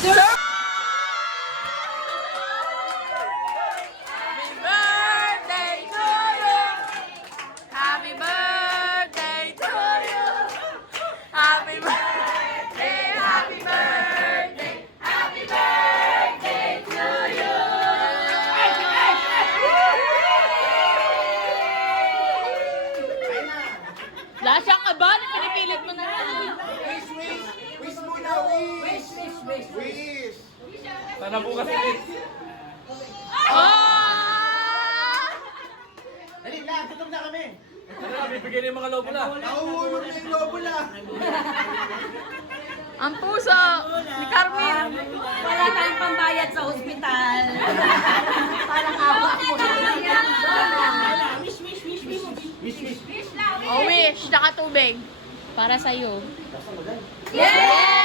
Happy birthday to you. Happy birthday, happy birthday, happy birthday to you. Lahat siyang kaba, pinipilit mo na. Wish muna, wish. Sana bukas ulit. Dali lang, tutok na kami. Ano na, bibigyan yung mga lobo na. Nauulog na yung lobo na. Ang puso ni Carmen. Wala tayong pambayad sa ospital. Parang awa ko. O wish, naka tubig. Para sa'yo. Yay!